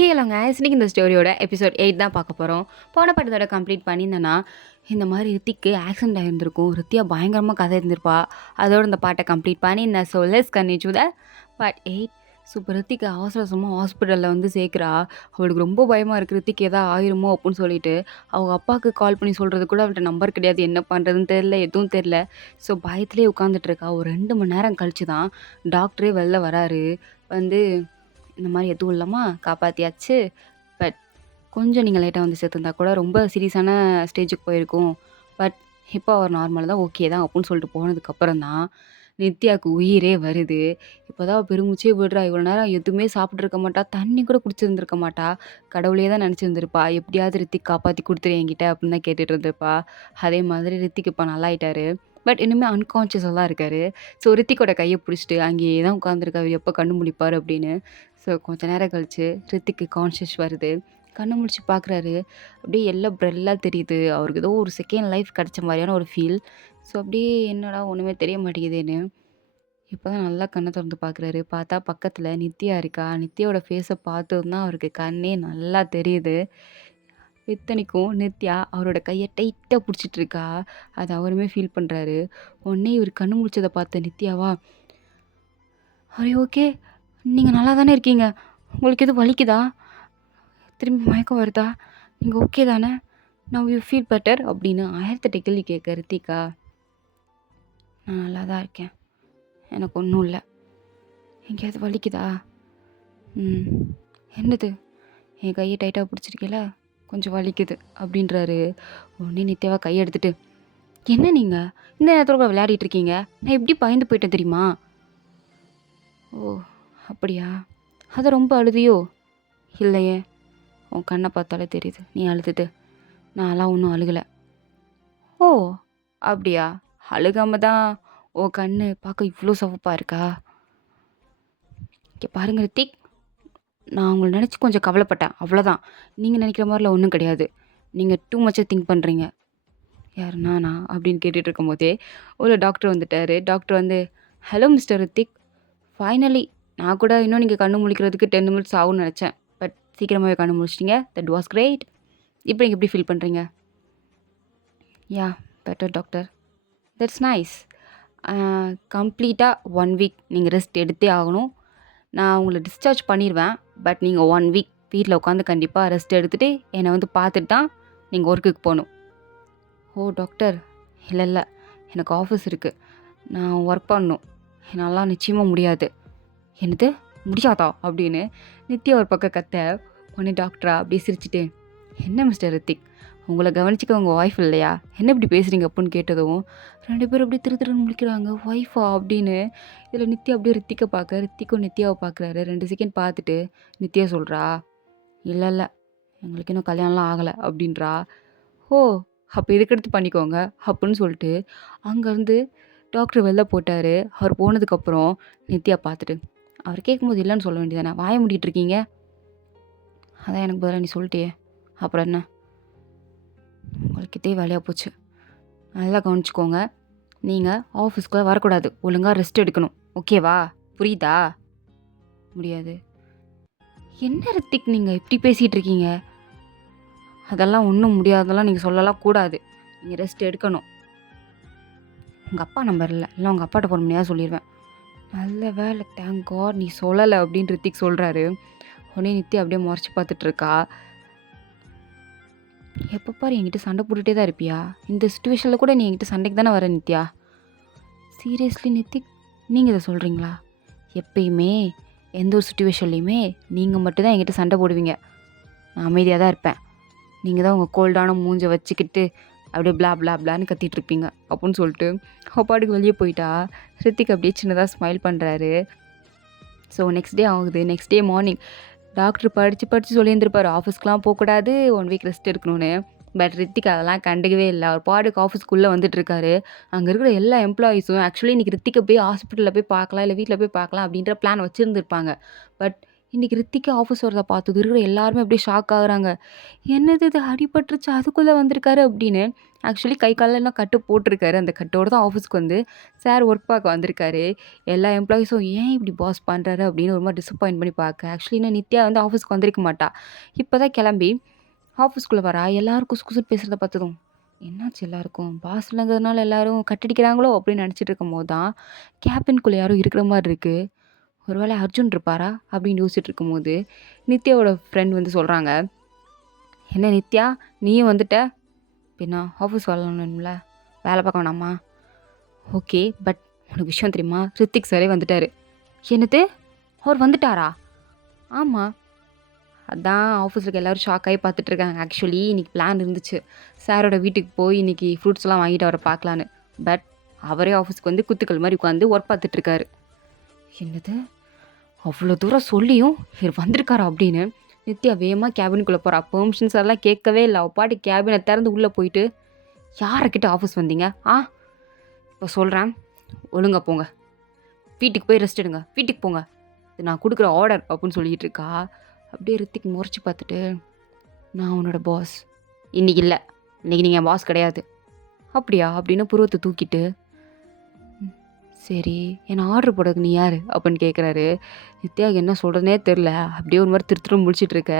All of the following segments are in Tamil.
ஹேலோங்க இன்னைக்கு இந்த ஸ்டோரியோட எபிசோட் 8 தான் பார்க்க போகிறோம். போன படத்தோட கம்ப்ளீட் பண்ணியிருந்தேன்னா இந்த மாதிரி ரித்திக்கு ஆக்சிடென்ட் ஆகியிருந்திருக்கும். ரித்தியா பயங்கரமாக கதை இருந்திருப்பா. அதோட இந்த பாட்டை கம்ப்ளீட் பண்ணி இந்த so let's continue the part 8. Super. ரித்திக்கு அவசர அவசரமாக ஹாஸ்பிட்டலில் வந்து சேர்க்குறா. அவளுக்கு ரொம்ப பயமாக இருக்குது, ரித்திக்கு எதாவது ஆயிருமோ அப்படின்னு சொல்லிட்டு அவங்க அப்பாவுக்கு கால் பண்ணி சொல்கிறது கூட அவள்கிட்ட நம்பர் கிடையாது. என்ன பண்ணுறதுன்னு தெரில, எதுவும் தெரில. ஸோ பயத்துலேயே உட்காந்துட்டு இருக்கா. ஒரு 2 மணி நேரம் கழிச்சு தான் டாக்டரே வெளில வராரு. வந்து இந்த மாதிரி எதுவும் இல்லாமா காப்பாற்றியாச்சு. பட் கொஞ்சம் நீங்கள் லேட்டாக வந்து சேர்த்துருந்தா கூட ரொம்ப சீரியஸான ஸ்டேஜுக்கு போயிருக்கும். பட் இப்போ அவர் நார்மல் தான், ஓகே தான் அப்படின்னு சொல்லிட்டு போனதுக்கப்புறம் தான் நித்யாவுக்கு உயிரே வருது. இப்போ தான் பெருமூச்சே விடுறா. இவ்வளோ நேரம் எதுவுமே சாப்பிட்ருக்க மாட்டா, தண்ணி கூட குடிச்சிருந்துருக்க மாட்டா. கடவுளே தான் நினச்சிருந்துருப்பா. எப்படியாவது ரித்திக் காப்பாற்றி கொடுத்துரு என்கிட்ட அப்படின்னு தான் கேட்டுட்டு இருந்திருப்பா. அதே மாதிரி ரித்திக் இப்போ நல்லாயிட்டாரு. பட் இன்னுமே அன்கான்ஷியஸாக தான் இருக்காரு. ஸோ ரித்திக்கோட கையை பிடிச்சிட்டு அங்கேயே தான் உட்காந்துருக்காரு, எப்போ கண்ணு முழிப்பார் அப்படின்னு. ஸோ கொஞ்ச நேரம் கழிச்சு ரித்திக்கு கான்ஷியஸ் வருது. கண்ணு முழிச்சு பார்க்குறாரு. அப்படியே எல்லாம் ப்ரெல்லாக தெரியுது. அவருக்கு ஏதோ ஒரு செகண்ட் லைஃப் கிடச்ச மாதிரியான ஒரு ஃபீல். ஸோ அப்படியே என்னடா ஒன்றுமே தெரிய மாட்டேங்குதுன்னு இப்போ தான் நல்லா கண்ணை திறந்து பார்க்குறாரு. பார்த்தா பக்கத்தில் நித்யா இருக்கா. நித்யாவோட ஃபேஸை பார்த்ததும் தான் அவருக்கு கண்ணே நல்லா தெரியுது. இத்தனைக்கும் நித்யா அவரோட கையை டைட்டாக பிடிச்சிட்டு இருக்கா. அது அவருமே ஃபீல் பண்ணுறாரு. உடனே இவர் கண்ணு முழிச்சதை பார்த்த நித்யாவா, "ஆர் யூ ஓகே? நீங்கள் நல்லா தானே இருக்கீங்க? உங்களுக்கு எதுவும் வலிக்குதா? திரும்பி மயக்கம் வருதா? நீங்கள் ஓகே தானே? Now you feel better?" அப்படின்னு 1008 கேள்வி கேட்க ரித்திகா, "நான் நல்லா தான் இருக்கேன். எனக்கு ஒன்றும் இல்லை. எங்கேயாவது வலிக்குதா? ம். என்னது? என் கையை டைட்டாக பிடிச்சிருக்கீல, கொஞ்சம் வலிக்குது" அப்படின்றாரு. உடனே நித்யாவா கையை எடுத்துட்டு, "என்ன நீங்கள் இந்த நேரத்தோட விளையாடிட்டு இருக்கீங்க? நான் எப்படி பயந்து போயிட்டேன் தெரியுமா?" "ஓ அப்படியா? அதை ரொம்ப அழுதியோ?" "இல்லையே, உன் கண்ணை பார்த்தாலே தெரியுது நீ அழுதுட்டு." "நான்லாம் ஒன்றும் அழுகலை." "ஓ அப்படியா? அழுகாம தான் உன் கண்ணு பார்க்க இவ்வளோ சிவப்பா இருக்கா? இங்கே பாருங்க ரித்திக், நான் உங்களை நினச்சி கொஞ்சம் கவலைப்பட்டேன், அவ்வளோதான். நீங்கள் நினைக்கிற மாதிரிலாம் ஒன்றும் கிடையாது. நீங்கள் டூ மச்சாக திங்க் பண்ணுறீங்க." "யார் நானா?" அப்படின்னு கேட்டுட்டு இருக்கும்போதே உள்ள டாக்டர் வந்துட்டார். டாக்டர் வந்து, "ஹலோ மிஸ்டர் ரித்திக், ஃபைனலி நான் கூட இன்னும் நீங்கள் கண்ணு முழிக்கிறதுக்கு 10 மினிட்ஸ் ஆகும்னு நினச்சேன். பட் சீக்கிரமாகவே கண்ணு முழிச்சிட்டிங்க. That was great. இப்போ நீங்கள் எப்படி ஃபீல் பண்ணுறீங்க?" "யா பெட்டர் டாக்டர்." "That's nice. கம்ப்ளீட்டாக 1 வீக் நீங்கள் ரெஸ்ட் எடுத்தே ஆகணும். நான் உங்களை டிஸ்சார்ஜ் பண்ணிடுவேன். பட் நீங்கள் 1 வீக் வீட்டில் உட்காந்து கண்டிப்பாக ரெஸ்ட் எடுத்துகிட்டு என்னை வந்து பார்த்துட்டு தான் நீங்கள் ஒர்க்குக்கு போகணும்." "ஓ டாக்டர், இல்லை இல்லை, எனக்கு ஆஃபீஸ் இருக்குது, நான் ஒர்க் பண்ணணும், என்னால் நிச்சயமாக முடியாது." "என்னது முடியாதா?" அப்படின்னு நித்யா ஒரு பக்கம் கத்த. உடனே டாக்டரா அப்படியே சிரிச்சிட்டு, "என்ன மிஸ்டர் ரித்திக், உங்களை கவனிச்சிக்க உங்கள் ஒய்ஃப் இல்லையா? என்ன இப்படி பேசுகிறீங்க?" அப்படின்னு கேட்டதும் 2 பேரும் அப்படியே திரு திருன்னு முழிக்கிறாங்க. "ஒய்ஃபா?" அப்படின்னு. இதில் நித்யா அப்படியே ரித்திக்கை பார்க்க, ரித்திக்கும் நித்யாவை பார்க்குறாரு. 2 செகண்ட் பார்த்துட்டு நித்யா சொல்கிறா, "இல்லை இல்லை, எங்களுக்கு இன்னும் கல்யாணம்லாம் ஆகலை" அப்படின்றா. "ஓ அப்போ இதுக்கடுத்து பண்ணிக்கோங்க" அப்படின்னு சொல்லிட்டு அங்கேருந்து டாக்டர் வெளில போட்டார். அவர் போனதுக்கப்புறம் நித்யா பார்த்துட்டு, அவர் கேட்கும்போது இல்லைன்னு சொல்ல வேண்டியதானே, வாய மூடிட்டு இருக்கீங்க? "அதான் எனக்கு பதிலாக நீ சொல்லிட்டியே, அப்புறம் என்ன? உங்களுக்கு இதே வேலையாக போச்சு. நல்லா கவனிச்சுக்கோங்க. நீங்கள் ஆஃபீஸ்க்குள்ளே வரக்கூடாது. ஒழுங்காக ரெஸ்ட் எடுக்கணும். ஓகேவா? புரியுதா?" "முடியாது." "என்ன ரித்திக் நீங்கள் இப்படி பேசிகிட்டு இருக்கீங்க? அதெல்லாம் ஒன்றும் முடியாதெல்லாம் நீங்கள் சொல்லலாம் கூடாது. நீங்கள் ரெஸ்ட் எடுக்கணும். உங்கள் அப்பா நம்பர் இல்லை உங்கள் அப்பாட்ட ஃபோன் பண்ணியா சொல்லிடுவேன்." "நல்ல வேலை, தேங்க் காட் நீ சொல்லலை" அப்படின்னு ரித்திக் சொல்கிறாரு. உடனே நித்யா அப்படியே முறைச்சி பார்த்துட்ருக்கா. "எப்போ பாரு என்கிட்ட சண்டை போட்டுகிட்டே தான் இருப்பியா? இந்த சுச்சுவேஷனில் கூட நீ என்கிட்ட சண்டைக்கு தானே வர நித்யா?" "சீரியஸ்லி நித்திக், நீங்கள் இதை சொல்கிறீங்களா? எப்பயுமே எந்த ஒரு சுச்சுவேஷன்லையுமே நீங்கள் மட்டும்தான் என்கிட்ட சண்டை போடுவீங்க. நான் அமைதியாக தான் இருப்பேன். நீங்கள் தான் உங்கள் கோல்டான மூஞ்சை வச்சுக்கிட்டு அப்படியே பிளா பிளா பிளான்னு கத்திட்டு இருப்பீங்க" அப்படின்னு சொல்லிட்டு அப்பாட்டுக்கு வெளியே போயிட்டா. ரித்திக் அப்படியே சின்னதாக ஸ்மைல் பண்ணுறாரு. ஸோ நெக்ஸ்ட் டே ஆகுது. நெக்ஸ்ட் டே மார்னிங் டாக்டர் படித்து சொல்லியிருந்திருப்பார், ஆஃபீஸ்க்குலாம் போகக்கூடாது, 1 வீக் ரெஸ்ட் எடுக்கணும்னு. பட் ரித்திக் அதெல்லாம் கண்டுக்கவே இல்லை. அவர் பாட்டுக்கு ஆஃபீஸ்க்குள்ளே வந்துட்டுருக்காரு. அங்கே இருக்கிற எல்லா எம்ப்ளாயீஸும் ஆக்சுவலி இன்றைக்கி ரித்திக்கை போய் ஹாஸ்பிட்டலில் போய் பார்க்கலாம், இல்லை வீட்டில் போய் பார்க்கலாம் அப்படின்ற பிளான் வச்சுருந்துருப்பாங்க. பட் இன்னைக்கு ரித்திக்கு ஆஃபீஸ் வரத பார்த்தது இருக்கிற எல்லாருமே அப்படியே ஷாக் ஆகுறாங்க. என்னது இது அடிபட்டுருச்சு அதுக்குள்ளே வந்திருக்காரு அப்படின்னு. ஆக்சுவலி கை காலெல்லாம் கட்டு போட்டிருக்காரு. அந்த கட்டோட தான் ஆஃபீஸ்க்கு வந்து சார் ஒர்க் பார்க்க வந்திருக்காரு. எல்லா எம்ப்ளாயீஸும் ஏன் இப்படி பாஸ் பண்ணுறாரு அப்படின்னு ஒரு மாதிரி டிசப்பாயிண்ட் பண்ணி பார்க்க. ஆக்சுவலி இன்னும் நித்யா வந்து ஆஃபீஸ்க்கு வந்திருக்க மாட்டா. இப்போ தான் கிளம்பி ஆஃபீஸ்க்குள்ளே வரா. எல்லாரும் குசு குசுன்னு பேசுகிறத பார்த்ததும் என்னாச்சு எல்லாருக்கும் பாஸ் இல்லைங்கிறதுனால எல்லாரும் கட்டடிக்கிறாங்களோ அப்படின்னு நினச்சிட்டு இருக்கும் போது தான் கேபின்குள்ளே யாரும் இருக்கிற மாதிரி இருக்குது. ஒருவேளை அர்ஜுன் இருப்பாரா அப்படின்னு யோசிச்சுட்டு இருக்கும்போது நித்யாவோட ஃப்ரெண்ட் வந்து சொல்கிறாங்க, என்ன நித்யா நீயும் வந்துட்ட, பின்ன ஆஃபீஸ் வரணும்ல வேலை பார்க்க வேணாமா? ஓகே பட் உனக்கு விஷயம் தெரியுமா, ரித்திக் சாரே வந்துட்டாரு. என்னது அவர் வந்துட்டாரா? ஆமாம், அதான் ஆஃபீஸில் எல்லாரும் ஷாக் ஆகி பார்த்துட்டு இருக்காங்க. ஆக்சுவலி இன்னைக்கு பிளான் இருந்துச்சு சாரோட வீட்டுக்கு போய் இன்னைக்கு ஃப்ரூட்ஸ்லாம் வாங்கிட்டு அவரை பார்க்கலான்னு. பட் அவரே ஆஃபீஸ்க்கு வந்து குத்துக்கள் மாதிரி உட்காந்து ஒர்க் பார்த்துட்ருக்காரு. என்னது அவ்வளோ தூரம் சொல்லியும் இவர் வந்திருக்காரா அப்படின்னு நித்யா வேகமாக கேபினுக்குள்ளே போகிறா. பெர்மிஷன்ஸ் எல்லாம் கேட்கவே இல்லை. அவள் பாட்டு கேபினை திறந்து உள்ளே போயிட்டு யாரைக்கிட்ட ஆஃபீஸ் வந்தீங்க? இப்போ சொல்கிறேன் ஒழுங்கா போங்க, வீட்டுக்கு போய் ரெஸ்ட் எடுங்க, வீட்டுக்கு போங்க, இது நான் கொடுக்குற ஆர்டர் அப்படின்னு சொல்லிட்டு இருக்கா. அப்படியே ரித்திக் முறைச்சி பார்த்துட்டு, நான் உன்னோட பாஸ் இன்னைக்கு இல்லை, இன்னைக்கு நீங்கள் என் பாஸ் கிடையாது. அப்படியா அப்படின்னு புருவத்தை தூக்கிட்டு, சரி என்னை ஆர்டர் போடுறதுக்கு நீ யார் அப்படின்னு கேட்குறாரு. நித்யாவுக்கு என்ன சொல்கிறதுனே தெரில. அப்படியே ஒரு மாதிரி திருத்திரும் முடிச்சிட்டு இருக்க.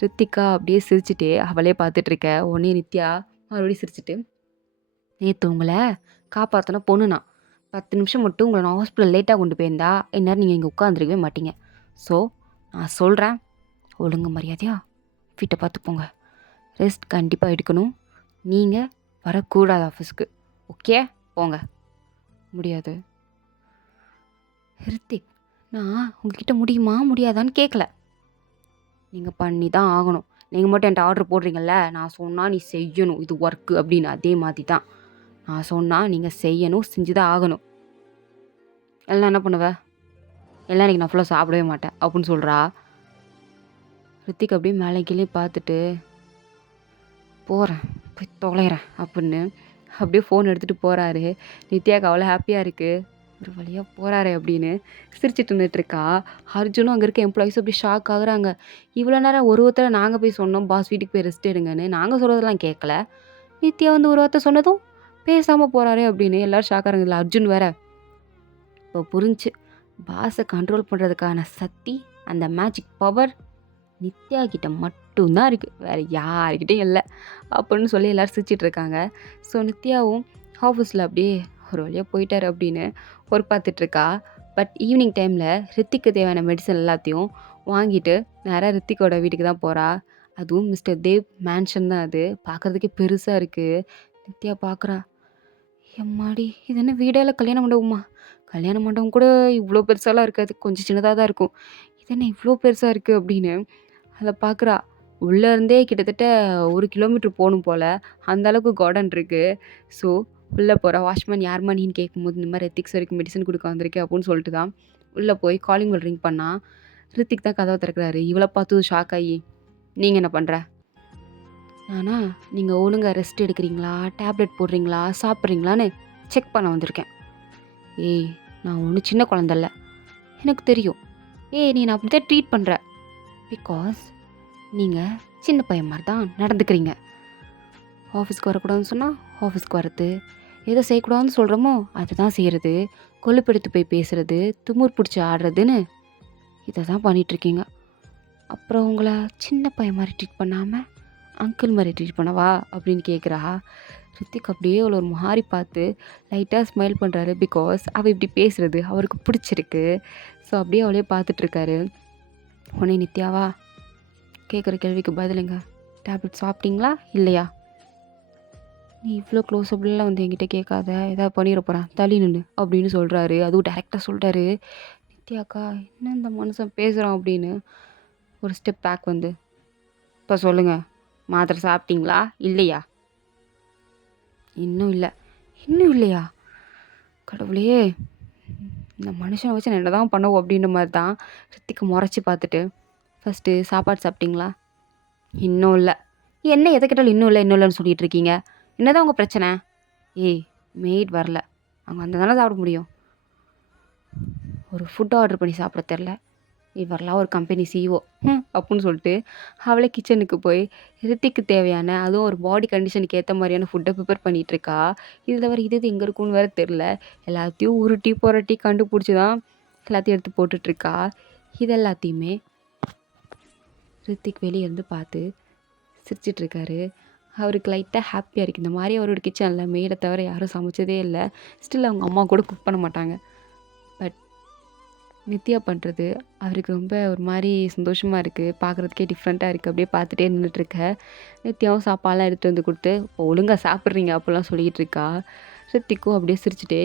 ரித்திகா அப்படியே சிரிச்சுட்டே அவளே பார்த்துட்ருக்க. உடனே நித்யா மறுபடியும் சிரிச்சுட்டு, நேற்று உங்களை காப்பாற்றின பொண்ணு நான் 10 நிமிஷம் மட்டும் உங்களை நான் ஹாஸ்பிட்டல் லேட்டாக கொண்டு போயிருந்தா இந்நேரம் நீங்கள் இங்கே உட்காந்துருக்கவே மாட்டீங்க. ஸோ நான் சொல்கிறேன் ஒழுங்கு மரியாதையா வீட்டை பார்த்து போங்க, ரெஸ்ட் கண்டிப்பாக எடுக்கணும், நீங்கள் வரக்கூடாது ஆஃபீஸ்க்கு, ஓகே போங்க. முடியாது ரித்திக், நான் உங்ககிட்ட முடியுமா முடியாதான்னு கேட்கல, நீங்கள் பண்ணி தான் ஆகணும். நீங்கள் மட்டும் என்கிட்ட ஆர்டர் போடுறீங்கல்ல, நான் சொன்னால் நீ செய்யணும், இது ஒர்க்கு அப்படின்னு. அதே மாதிரி தான் நான் சொன்னால் நீங்கள் செய்யணும், செஞ்சு தான் ஆகணும். எல்லாம் என்ன பண்ணுவ, எல்லாம் இன்றைக்கி நான் ஃபுல்லாக சாப்பிடவே மாட்டேன் அப்படின்னு சொல்கிறா. ரித்திக் அப்படியே மேலே கீழே பார்த்துட்டு, போகிறேன் போய் தொலைகிறேன் அப்படின்னு அப்படியே ஃபோன் எடுத்துகிட்டு போகிறாரு. நித்யாவுக்கு அவ்வளோ ஹாப்பியாக இருக்குது, ஒரு வழியாக போகிறாரு அப்படின்னு சிரிச்சிட்டு இருந்துகிட்ருக்கா. அர்ஜுனும் அங்கே இருக்க எம்ப்ளாயிஸும் அப்படி ஷாக் ஆகுறாங்க. இவ்வளோ நேரம் ஒருத்தரை நாங்கள் போய் சொன்னோம் பாஸ் வீட்டுக்கு போய் ரெஸ்ட் எடுங்கன்னு, நாங்கள் சொல்கிறதெல்லாம் கேட்கல, நித்யா வந்து ஒரு வார்த்தை சொன்னதும் பேசாமல் போகிறாரு அப்படின்னு எல்லோரும் ஷாக் ஆகிறாங்க. இல்லை அர்ஜுன் வேற இப்போ புரிஞ்சு பாஸை கண்ட்ரோல் பண்ணுறதுக்கான சக்தி, அந்த மேஜிக் பவர் நித்யா கிட்ட மட்டும்தான் இருக்குது, வேறு யார்கிட்டையும் இல்லை அப்படின்னு சொல்லி எல்லோரும் சிரிச்சிட்டு இருக்காங்க. ஸோ நித்யாவும் ஆஃபீஸில் அப்படியே ஒரு வழியாக போயிட்டார் அப்படின்னு ஒர்க் பார்த்துட்ருக்கா. பட் ஈவினிங் டைமில் ரித்திக்கு தேவையான மெடிசன் எல்லாத்தையும் வாங்கிட்டு நேராக ரித்திக்கோட வீட்டுக்கு தான் போகிறா. அதுவும் மிஸ்டர் தேவ் மேன்ஷன் தான். அது பார்க்குறதுக்கே பெருசாக இருக்குது. நித்யா பார்க்குறா, எம்மாடி இது என்ன வீடால கல்யாண மண்டபமா? கல்யாண மண்டபம் கூட இவ்வளோ பெருசாலாம் இருக்காது, கொஞ்சம் சின்னதாக தான் இருக்கும், இது என்ன இவ்வளோ பெருசாக இருக்குது அப்படின்னு அதை பார்க்குறா. உள்ளேருந்தே கிட்டத்தட்ட 1 கிலோமீட்டர் போகணும் போல், அந்த அளவுக்கு கார்டன் இருக்குது. ஸோ உள்ளே போகிறா. வாட்ச்மேன் யார் மணின்னு கேட்கும்போது இந்த மாதிரி ரித்திக் சாருக்கு மெடிசன் கொடுக்க வந்திருக்கேன் அப்படின்னு சொல்லிட்டு தான் உள்ளே போய் காலிங் பெல் ரிங் பண்ணா. ரித்திக் தான் கதவை திறக்கிறாரு. இவளை பார்த்து ஷாக் ஆகி, நீங்கள் என்ன பண்ணுற? நானா நீங்கள் ஒழுங்காக ரெஸ்ட் எடுக்கிறீங்களா, டேப்லெட் போடுறீங்களா, சாப்பிட்றீங்களான்னு செக் பண்ண வந்திருக்கேன். ஏய் நான் ஒன்றும் சின்ன குழந்தைல்ல, எனக்கு தெரியும். ஏய் நீ நான் அப்படி தான் ட்ரீட் பண்ணுற, பிகாஸ் நீங்கள் சின்ன பையன் மாதிரி தான் நடந்துக்கிறீங்க. ஆஃபீஸ்க்கு வரக்கூடாதுன்னு சொன்னால் ஆஃபீஸ்க்கு வர்றது, எதை செய்யக்கூடாதுன்னு சொல்கிறோமோ அதை தான் செய்கிறது, கொழுப்பெடுத்து போய் பேசுகிறது, துமுர் பிடிச்சி ஆடுறதுன்னு இதை தான் பண்ணிகிட்ருக்கீங்க. அப்புறம் உங்களை சின்ன பையன் மாதிரி ட்ரீட் பண்ணாமல் அங்கிள் மாதிரி ட்ரீட் பண்ணவா அப்படின்னு கேட்குறா. ரித்திக் அப்படியே அவளை ஒரு மாறி பார்த்து லைட்டாக ஸ்மைல் பண்ணுறாரு. பிகாஸ் அவள் இப்படி பேசுகிறது அவருக்கு பிடிச்சிருக்கு. ஸோ அப்படியே அவளே பார்த்துட்ருக்காரு. உடனே நித்யாவா, கேட்குற கேள்விக்கு பதிலுங்க, டேப்லெட் சாப்பிட்டீங்களா இல்லையா? நீ இவ்வளோ க்ளோஸ்அப்லாம் வந்து என்கிட்ட கேட்காத, ஏதாவது பண்ணிட போகிறேன், தள்ளி நின்று அப்படின்னு சொல்கிறாரு. அதுவும் டேரெக்டாக சொல்கிறாரு. நித்யாக்கா என்ன இந்த மனுஷன் பேசுகிறான் அப்படின்னு ஒரு ஸ்டெப் பேக் வந்து, இப்போ சொல்லுங்கள், மாத்திரை சாப்பிட்டீங்களா இல்லையா? இன்னும் இல்லை. இன்னும் இல்லையா? கடவுளே, இந்த மனுஷனை வச்சு நான் என்ன தான் பண்ணுவோம் அப்படின்ற மாதிரி தான் ரித்திக்கு முறைச்சி பார்த்துட்டு, ஃபஸ்ட்டு சாப்பாடு சாப்பிட்டீங்களா? இன்னும் இல்லை. என்ன எதை கேட்டாலும் இன்னும் இல்லை இன்னும் இல்லைன்னு சொல்லிகிட்டு இருக்கீங்க, என்னதான் உங்கள் பிரச்சனை? ஏய் மெய்ட் வரல, அவங்க அந்த தானே சாப்பிட முடியும், ஒரு ஃபுட் ஆர்டர் பண்ணி சாப்பிட தெரில, இவரெல்லாம் ஒரு கம்பெனி சிஇஓ அப்புடின்னு சொல்லிட்டு அவளே கிச்சனுக்கு போய் ரித்திக்கு தேவையான அதுவும் ஒரு பாடி கண்டிஷனுக்கு ஏத்த மாரியான ஃபுட்ட ப்ரிப்பேர் பண்ணிட்டுருக்கா. இதில வேற இது எங்க இருக்குன்னு வேற தெரியல. எல்லாத்தையும் உருட்டி புரட்டி கண்டுபிடிச்சு தான் எல்லாத்தையும் எடுத்து போட்டுட்ருக்கா. இது எல்லாத்தையுமே ரித்திக் வெளிய இருந்து பார்த்து சிரிச்சிட்ருக்காரு. அவருக்கு லைட்டா ஹாப்பியா இருக்கு. இந்த மாரி அவரோட கிச்சன்ல மெய்ட தவிர யாரும் சமைச்சதே இல்ல. ஸ்டில் அவங்க அம்மா கூட குக் பண்ண மாட்டாங்க. பட் நித்யா பண்றது அவருக்கு ரொம்ப ஒரு மாரி சந்தோஷமா இருக்கு. பார்க்குறதுக்கே டிஃப்ரெண்ட்டா இருக்கு. அப்படியே பார்த்துட்டே நின்னுட்டுருக்க. நித்யாவும் சாப்பாடுலாம் எடுத்துட்டு வந்து குடுத்து, "ஒழுங்கா சாப்பிட்றீங்க" அப்படிலாம் சொல்லிட்டு இருக்கா. ரித்திக்கும் அப்படியே சிரிச்சுட்டே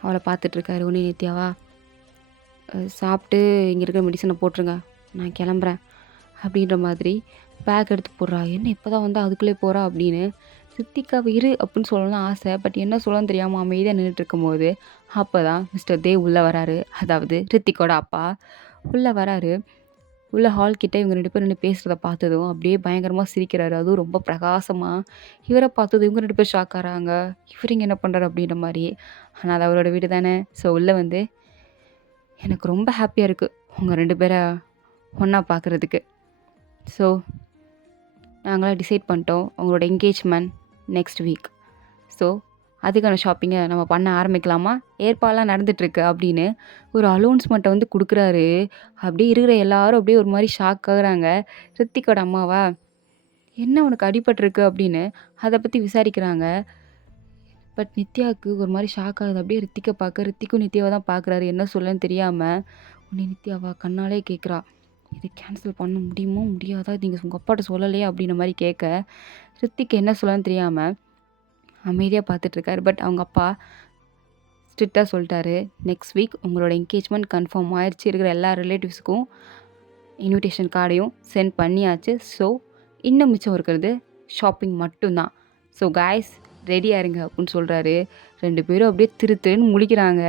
அவள பார்த்துட்ருக்காரு. உடனே நித்யாவா, சாப்பிட்டு இங்க இருக்கிற மெடிசன போட்டுருங்க. நான் கிளம்புறேன்." அப்படின்ற மாதிரி பேக் எடுத்து போடுறா. என்ன இப்பதான் வந்தா அதுக்குள்ளே போறா அப்படின்னு. ரித்திகாவ இரு அப்படின்னு சொல்லணும்னு ஆசை. பட் என்ன சொல்லணும்னு தெரியாம அமைதியா நின்னுட்டு இருக்கும்போது, அப்பதான் மிஸ்டர் தேவ் உள்ள வராரு. அதாவது ரித்திக்கோட அப்பா. உள்ள வராரு. உள்ள ஹால் கிட்ட இவங்க 2 பேரும் நின்னு பேசுறத பார்த்ததும் அப்படியே பயங்கரமா சிரிக்கிறாரு. அதுவும் ரொம்ப பிரகாசமா. இவர பார்த்ததும் இவங்க 2 பேரும் ஷாக் ஆகுறாங்க. இவரு இங்க என்ன பண்றாரு அப்படின்ற மாரி. ஆனா அது அவரோட வீடு தானே. ஸோ உள்ள வந்து, எனக்கு ரொம்ப ஹாப்பியா இருக்கு. உங்க 2 பேர ஒண்ணா பார்க்குறதுக்கு. ஸோ நாங்கலாம் டிசைட் பண்ணிட்டோம். உங்களோட என்கேஜ்மெண்ட் நெக்ஸ்ட் வீக். ஸோ அதுக்கான ஷாப்பிங்க நம்ம பண்ண ஆரம்பிக்கலாமா? ஏற்பாடுலாம் நடந்துட்டுருக்கு அப்படின்னு ஒரு அலௌன்ஸ்மெண்ட்ட வந்து குடுக்குறாரு. அப்படியே இருக்கிற எல்லாரும் அப்படியே ஒரு மாரி ஷாக் ஆகுறாங்க. ரித்திக்கோட அம்மாவா, "என்ன உனக்கு அடிபட்டுருக்கு?" அப்படின்னு அத பத்தி விசாரிக்கிறாங்க. பட் நித்யாவுக்கு ஒரு மாரி ஷாக் ஆகுது. அப்படியே ரித்திக்க பார்க்க, ரித்திக்கும் நித்யாவ தான் பார்க்குறாரு. என்ன சொல்லன்னு தெரியாம. உடனே நித்யாவா கண்ணாலே கேட்குறா. "இத கேன்சல் பண்ண முடியுமா? முடியாதா? நீங்க உங்க அப்பாட்ட சொல்லலையா?" அப்படின்ற மாரி கேட்க, ரித்திக் என்ன சொல்லன்னு தெரியாம அமைதியா பார்த்துட்ருக்காரு. பட் அவங்க அப்பா ஸ்ட்ரிக்ட்டா சொல்ட்டாரு. "நெக்ஸ்ட் வீக் உங்களோட என்கேஜ்மெண்ட் கன்ஃபார்ம் ஆயிருச்சு. இருக்கிற எல்லா ரிலேட்டிவ்ஸ்க்கும் இன்விடேஷன் கார்டையும் சென்ட் பண்ணியாச்சு. ஸோ இன்னும் மிச்சம் இருக்கிறது ஷாப்பிங் மட்டும் தான். ஸோ காய்ஸ் ரெடியா இருங்க" அப்படின்னு சொல்றாரு. 2 பேரும் அப்படியே திரு திருன்னு முழிக்கிறாங்க.